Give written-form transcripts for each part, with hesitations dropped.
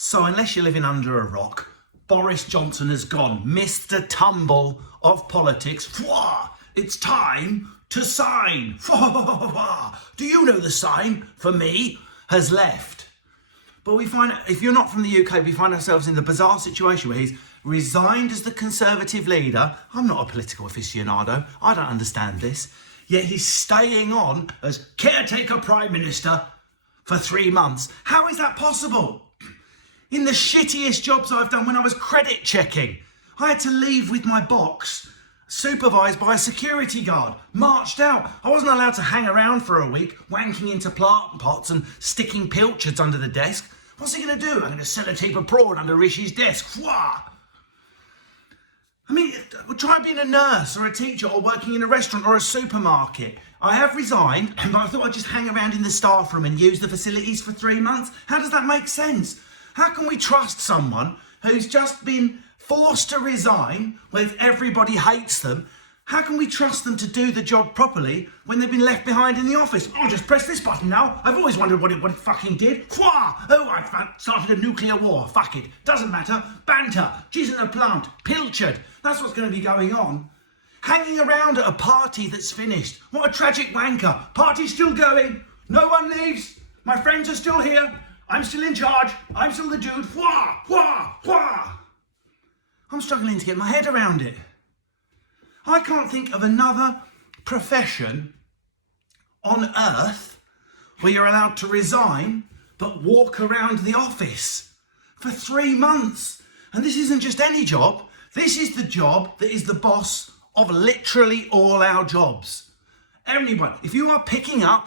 So unless you're living under a rock, Boris Johnson has gone, Mr. Tumble of politics. Fwah! It's time to sign. Fwah! Do you know the sign for me has left? But we find, if you're not from the UK, we find ourselves in the bizarre situation where he's resigned as the Conservative leader. I'm not a political aficionado. I don't understand this. Yet he's staying on as caretaker Prime Minister for 3 months. How is that possible? In the shittiest jobs I've done when I was credit checking, I had to leave with my box, supervised by a security guard, marched out. I wasn't allowed to hang around for a week, wanking into plant pots and sticking pilchards under the desk. What's he going to do? I'm going to sellotape a prawn under Rishi's desk. Wah! I mean, try being a nurse or a teacher or working in a restaurant or a supermarket. I have resigned, but I thought I'd just hang around in the staff room and use the facilities for 3 months. How does that make sense? How can we trust someone who's just been forced to resign when everybody hates them? How can we trust them to do the job properly when they've been left behind in the office? Oh, just press this button now. I've always wondered what it fucking did. Fwah! Oh, I've started a nuclear war. Fuck it. Doesn't matter. Banter. She's in a plant. Pilchard. That's what's going to be going on. Hanging around at a party that's finished. What a tragic wanker. Party's still going. No one leaves. My friends are still here. I'm still in charge. I'm still the dude. Wah! Wah! Wah! I'm struggling to get my head around it. I can't think of another profession on earth where you're allowed to resign but walk around the office for 3 months. And this isn't just any job. This is the job that is the boss of literally all our jobs. Anyone, if you are picking up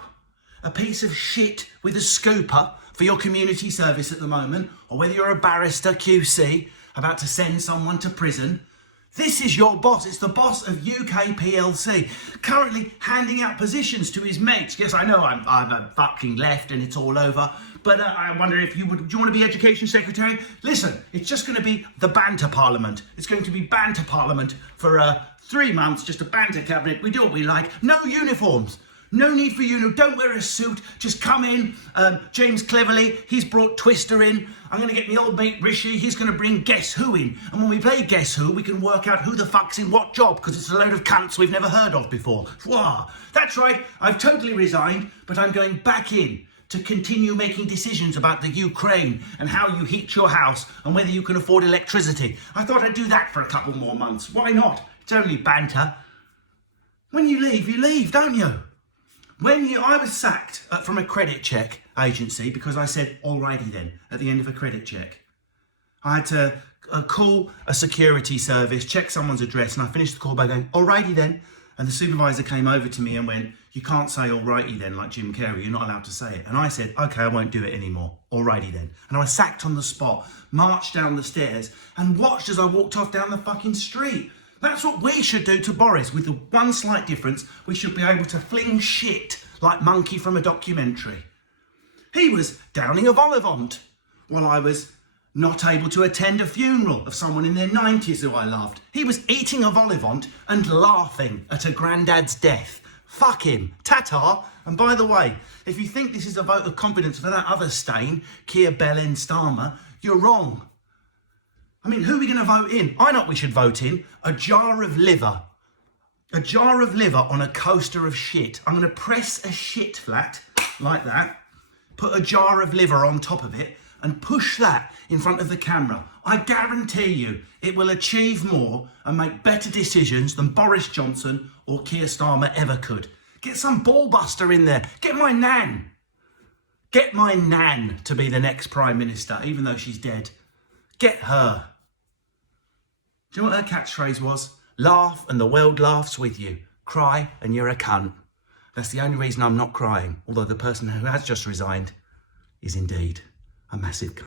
a piece of shit with a scooper for your community service at the moment, or whether you're a barrister, QC, about to send someone to prison, this is your boss. It's the boss of UK PLC, currently handing out positions to his mates. Yes, I know I'm fucking left and it's all over, but I wonder if do you want to be Education Secretary? Listen, it's just going to be the banter parliament. It's going to be banter parliament for 3 months, just a banter cabinet. We do what we like. No uniforms. No need for you. Don't wear a suit. Just come in. James Cleverly, he's brought Twister in. I'm going to get my old mate Rishi. He's going to bring Guess Who in. And when we play Guess Who, we can work out who the fuck's in what job, because it's a load of cunts we've never heard of before. Wah! That's right. I've totally resigned, but I'm going back in to continue making decisions about the Ukraine and how you heat your house and whether you can afford electricity. I thought I'd do that for a couple more months. Why not? It's only banter. When you leave, don't you? I was sacked from a credit check agency because I said, alrighty then, at the end of a credit check. I had to call a security service, check someone's address, and I finished the call by going, alrighty then. And the supervisor came over to me and went, you can't say alrighty then like Jim Carrey, you're not allowed to say it. And I said, okay, I won't do it anymore, alrighty then. And I was sacked on the spot, marched down the stairs, and watched as I walked off down the fucking street. That's what we should do to Boris, with the one slight difference: we should be able to fling shit like Monkey from a documentary. He was downing a vol au vent while I was not able to attend a funeral of someone in their 90s who I loved. He was eating a vol au vent and laughing at a granddad's death. Fuck him. Ta-ta. And by the way, if you think this is a vote of confidence for that other stain, Keir Bellin Starmer, you're wrong. I mean, who are we going to vote in? I know what we should vote in. A jar of liver. A jar of liver on a coaster of shit. I'm going to press a shit flat like that, put a jar of liver on top of it, and push that in front of the camera. I guarantee you it will achieve more and make better decisions than Boris Johnson or Keir Starmer ever could. Get some ballbuster in there. Get my nan. Get my nan to be the next Prime Minister, even though she's dead. Get her. Do you know what her catchphrase was? Laugh and the world laughs with you. Cry and you're a cunt. That's the only reason I'm not crying, although the person who has just resigned is indeed a massive cunt.